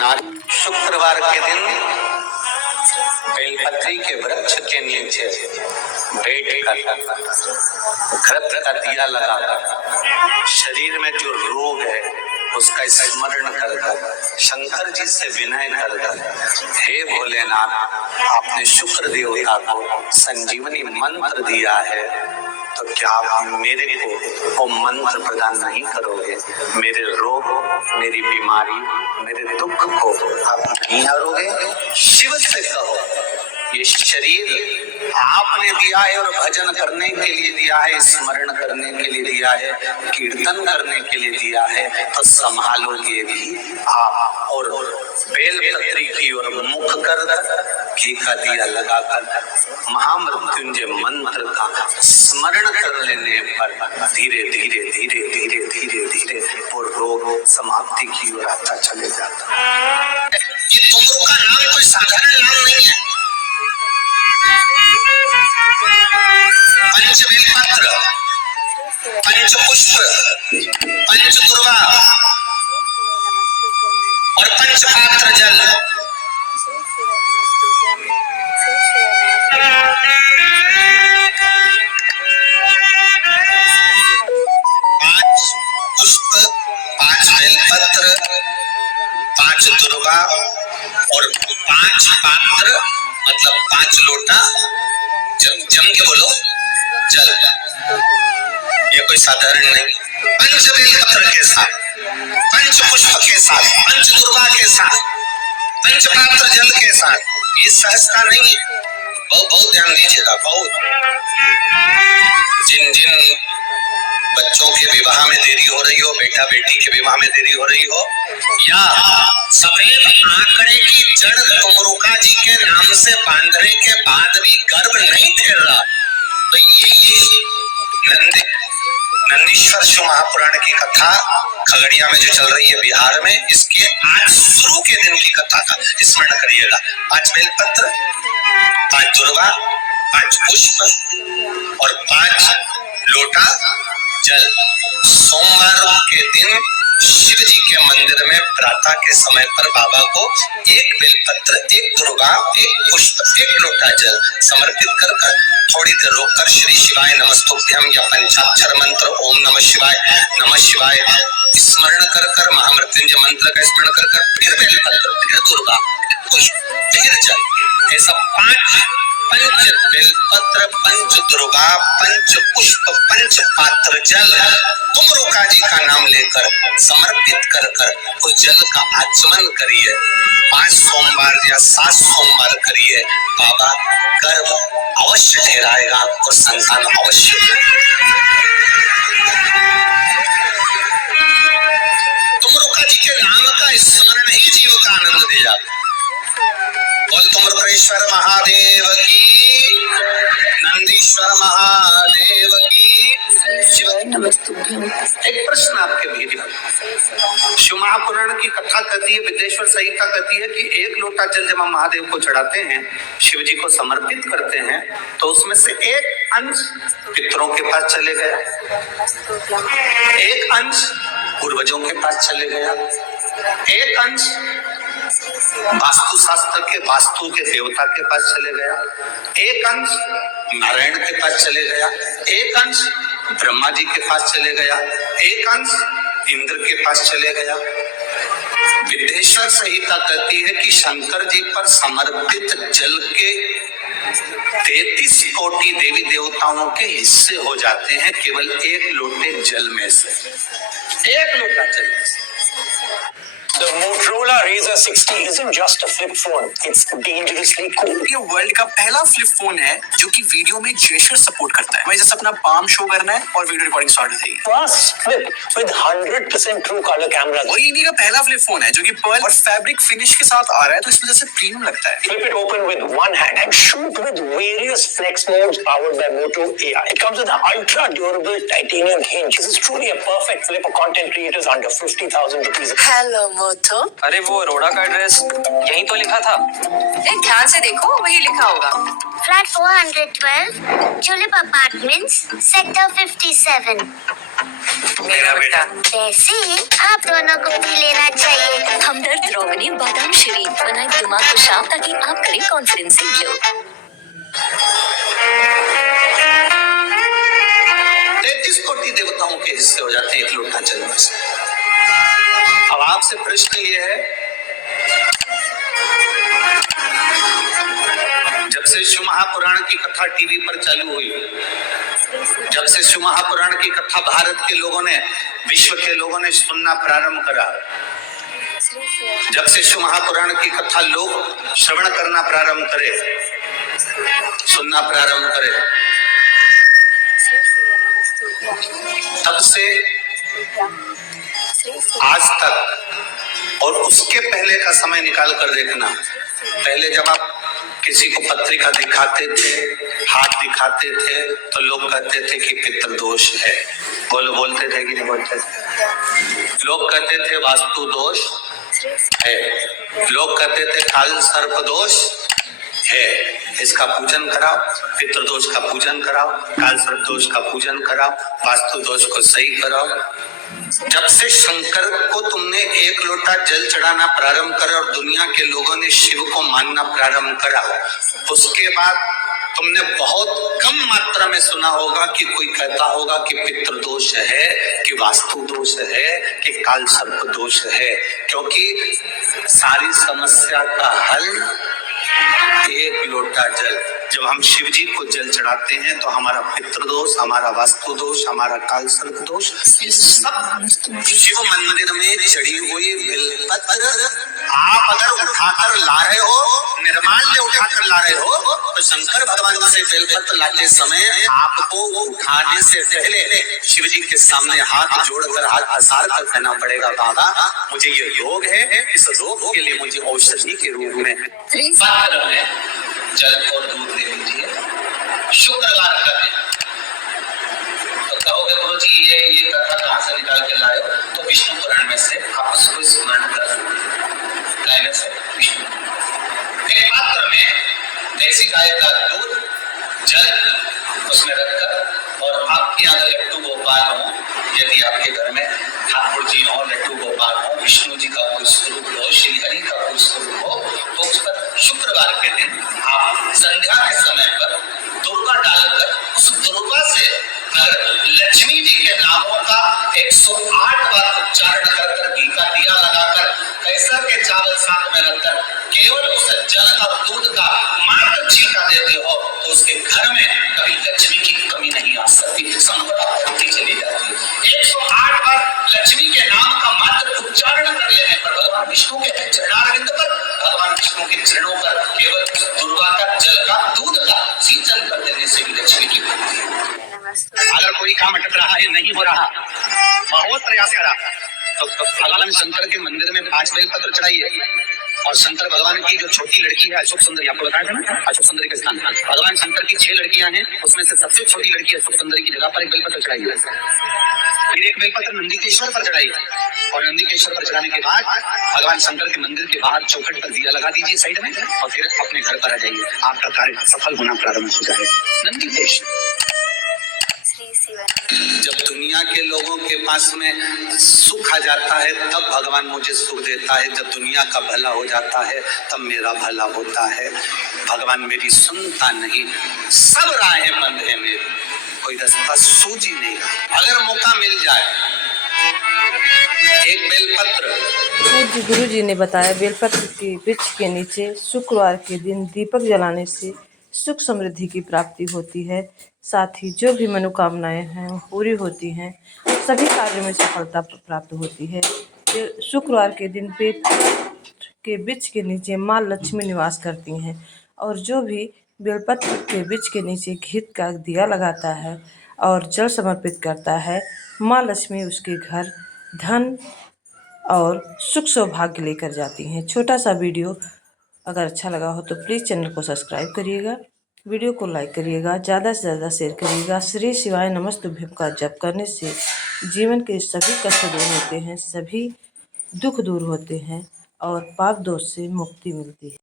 भोलेनाथ शुक्रवार के दिन बेलपत्री के वृक्ष के नीचे बैठ कर घृत का दिया लगाकर शरीर में जो रोग है उसका स्मरण कर शंकर जी से विनय कर हे भोलेनाथ, आपने शुक्र देवता को संजीवनी मंत्र दिया है, तो क्या आप मेरे को वो मंत्र प्रदान नहीं करोगे? मेरे रोग, मेरी बीमारी, मेरे दुख को आप नहीं हरोगे? शिव से कहो, ये शरीर आपने दिया है और भजन करने के लिए दिया है, स्मरण करने के लिए दिया है, कीर्तन करने के लिए दिया है, तो संभालोगे भी आप। और बेलपत्री की ओर मुख कर घी का दिया लगाकर महामृत्युंजय मंत्र का स्मरण कर लेने पर धीरे धीरे धीरे धीरे धीरे धीरे वो रोग समाप्ति की ओर आता चले जाता। ये तुमरो का नाम कोई साधारण नाम नहीं है। पंच बेलपत्र, पंच पुष्प, पंच दुर्वा और पंच पात्र जल। पांच पुष्प, पांच बेलपत्र, पांच दुर्वा और पांच पात्र मतलब 5 लोटा जम के बोलो जल। ये कोई साधारण नहीं। पंच बेलपत्र के साथ, पंच पुष्प के साथ, पंच दुर्वा के साथ, पंच पात्र जल के साथ, ये सहजता नहीं है। बहुत ध्यान दीजिएगा। बहुत जिन जिन बच्चों के विवाह में देरी हो रही हो, बेटा बेटी के विवाह में देरी हो रही हो, या सफेद आंकड़े की जड़ तुमरुका जी के नाम से बांधने के बाद भी गर्भ नहीं ठहर रहा, तो ये नंदीश्वर शिव महापुराण की कथा खगड़िया में जो चल रही है बिहार में, इसके आज शुरू के दिन की कथा का स्मरण करिएगा। 5 बेलपत्र, 5 दुर्वा, 5 पुष्प और 5 लोटा जल। सोमवार के दिन शिव जी के मंदिर में प्रातः के समय पर बाबा को 1 बेलपत्र, 1 दुर्वा, 1 पुष्प, 1 लोटा जल समर्पित कर थोड़ी देर रोककर श्री शिवाय नमस्तुभ्यम या पंचाक्षर मंत्र ओम नमः शिवाय स्मरण कर महामृत्युंजय मंत्र का स्मरण कर फिर बेलपत्र, फिर दुर्वा, पुष्प, फिर जल। ऐसा 5 पंच बेलपत्र, पंच दुर्वा, पंच पुष्प, पंच पात्र जल तुमरुका जी का नाम लेकर समर्पित कर उस जल का आचमन करिए। 5 सोमवार या 7 सोमवार करिए। बाबा गर्भ अवश्य ठहराएगा और संतान अवश्य। तुमरुका जी के नाम का स्मरण ही जीव का आनंद दे जाता। बोल तुमरुकेश्वर महादेव की, नंदीश्वर महादेव की। एक प्रश्न आपके लिए, शिव महापुराण की कथा कहती है, विदेश्वर संहिता कहती है कि 1 लोटा जल जब हम महादेव को चढ़ाते हैं, शिव जी को समर्पित करते हैं, तो उसमें से 1 अंश पितरों के पास चले गया, 1 अंश पूर्वजों के पास चले गया, 1 अंश वास्तु शास्त्र के वास्तु के देवता के पास चले गया, 1 अंश नारायण के पास चले गया, 1 अंश ब्रह्मा जी के पास चले गया, 1 अंश इंद्र के पास चले गया। विदेश्वर संहिता कहती है कि शंकर जी पर समर्पित जल के 33 कोटि देवी देवताओं के हिस्से हो जाते हैं केवल 1 लोटे जल में से, 1 लोटा जल में से। The Motorola Razr 60 isn't just a flip phone, it's dangerously cool. ये वर्ल्ड का पहला फ्लिप फोन है जो कि वीडियो में जेस्चर सपोर्ट करता है। हमें जैसे अपना पाम शो करना है और वीडियो रिकॉर्डिंग स्टार्ट हो जाएगी। Fast flip with 100% true color camera. और इंडिया का पहला फ्लिप फोन है जो कि पर्ल और फैब्रिक फिनिश के साथ आ रहा है, तो इस वजह से प्रीमियम लगता है। Flip it open with one hand and shoot with various flex modes powered by Moto AI. It comes with an ultra durable titanium hinge. This is truly a perfect flip for content creators under 50,000 rupees. Hello मोटो। अरे वो अरोड़ा का address यहीं तो लिखा था। ध्यान से देखो, वही लिखा होगा। Flat 412, Tulip Apartments, Sector 57. मेरा बेटा। वैसे आप दोनों को भी लेना चाहिए। हमदर्द रोगनी बादाम शरीफ बनाए दिमाग को शाम ताकि आप करें कॉन्फिडेंस से ग्लो। 33 कोटि देवताओं के हिस्से हो जाते हैं एक लोटा जल में से। अब आपसे प्रश्न ये है, जब से शिव महापुराण की कथा टीवी पर चालू हुई, जब से शिव महापुराण की कथा भारत के लोगों ने, विश्व के लोगों ने सुनना प्रारंभ करा, जब से शिव महापुराण की कथा लोग श्रवण करना प्रारंभ करे, सुनना प्रारंभ करे, तब से आज तक और उसके पहले का समय निकाल कर देखना। पहले जब आप किसी को पत्रिका दिखाते थे, हाथ दिखाते थे, तो लोग कहते थे कि पितृदोष है। बोलते थे कि नहीं बोलते थे? लोग कहते थे वास्तु दोष है, लोग कहते थे काल सर्प दोष है, इसका पूजन कराओ, पितृदोष का पूजन कराओ, काल सर्प दोष का पूजन कराओ, वास्तु दोष को सही कराओ। जब से शंकर को तुमने एक लोटा जल चढ़ाना प्रारंभ करा और दुनिया के लोगों ने शिव को मानना प्रारंभ करा, उसके बाद तुमने बहुत कम मात्रा में सुना होगा कि कोई कहता होगा कि पितृदोष है, कि वास्तु दोष है, कि काल सर्प दोष है। क्योंकि सारी समस्या का हल एक लोटा जल। जब हम शिव जी को जल चढ़ाते हैं तो हमारा पितृदोष, हमारा वास्तु दोष, हमारा काल सर्प दोष, ये सब शिव मंदिर में चढ़ी हुई बेलपत्र आप अगर उठाकर ला रहे हो, निर्माल्य उठाकर ला रहे हो, तो शंकर भगवान से बेलपत्र लाते समय आपको उठाने से पहले शिव जी के सामने हाथ जोड़कर, हाथ पसार कर कहना पड़ेगा, बाबा मुझे ये रोग है, इस रोग के लिए मुझे औषधि के रूप में पात्र में जल और दूध दे दीजिए, शुक्रवार का दिन। तो कहोगे गुरु जी ये कथा कहाँ से निकाल के लाए? तो विष्णु पुराण में से आप उसको स्मरण कर लाने से विष्णु एक पात्र में देसी गाय का दूध, जल उसमें रखकर, और आपके यहाँ लट्टू गोपाल हो, यदि आपके घर में ठाकुर जी हो, लट्टू गोपाल हो, विष्णु जी का कोई स्वरूप हो, श्री हरि का कोई स्वरूप हो, तो उस पर शुक्रवार के दिन आप संध्या के समय पर दुर्वा डालकर उस दुर्वा से अगर लक्ष्मी जी के नामों का 108 बार उच्चारण कर घी का दिया लगाकर कैसर के चावल साथ में रखकर केवल उस जल और दूध का मात्र छींटा देते हो, तो उसके घर में कभी लक्ष्मी की कमी नहीं आ सकती, संपदा बढ़ती चली जाती है। 108 बार लक्ष्मी के नाम का मात्र उच्चारण कर लेने पर भगवान विष्णु के चरणारविंद पर, भगवान विष्णु के चरणों पर केवल दुर्वा का जल का दूध का सिंचन कर देने से भी लक्ष्मी की बढ़ती है। अगर कोई काम अटक रहा है, नहीं हो रहा, बहुत प्रयास करा, तो भगवान शंकर के मंदिर में 5 बेलपत्र चढ़ाइए। और शंकर भगवान की जो छोटी लड़की है अशोक सुंदरी, आपको बताया था ना, अशोक सुंदरी के स्थान, भगवान शंकर की 6 लड़कियां हैं, उसमें से सबसे छोटी लड़की अशोक सुंदरी की जगह पर एक बेलपत्र चढ़ाइए। फिर एक बेलपत्र नंदीकेश्वर पर चढ़ाइए, और नंदीकेश्वर पर चढ़ाने के बाद भगवान शंकर के मंदिर के बाहर चौखट पर दिया लगा दीजिए साइड में, और फिर अपने घर पर आ जाइए, आपका कार्य सफल होना प्रारंभ हो जाए। नंदीकेश्वर। जब दुनिया के लोगों के पास में सुख आ जाता है तब भगवान मुझे सुख देता है, जब दुनिया का भला हो जाता है तब मेरा भला होता है। भगवान मेरी सुनता नहीं, सब राहें बंद है मेरी, कोई रास्ता सूझी नहीं। अगर मौका मिल जाए एक बेलपत्र, गुरु जी ने बताया बेलपत्र के वृक्ष के नीचे शुक्रवार के दिन दीपक जलाने से सुख समृद्धि की प्राप्ति होती है, साथ ही जो भी मनोकामनाएं हैं वो पूरी होती हैं, सभी कार्यों में सफलता प्राप्त होती है। शुक्रवार के दिन बेलपत्र के वृक्ष के नीचे माँ लक्ष्मी निवास करती हैं, और जो भी बेलपत्र के वृक्ष के नीचे घी का दिया लगाता है और जल समर्पित करता है, माँ लक्ष्मी उसके घर धन और सुख सौभाग्य लेकर जाती हैं। छोटा सा वीडियो अगर अच्छा लगा हो तो प्लीज़ चैनल को सब्सक्राइब करिएगा, वीडियो को लाइक करिएगा, ज़्यादा से ज़्यादा शेयर करिएगा। श्री शिवाय नमस्तुभ्यं का जप करने से जीवन के सभी कष्ट दूर होते हैं, सभी दुख दूर होते हैं और पाप दोष से मुक्ति मिलती है।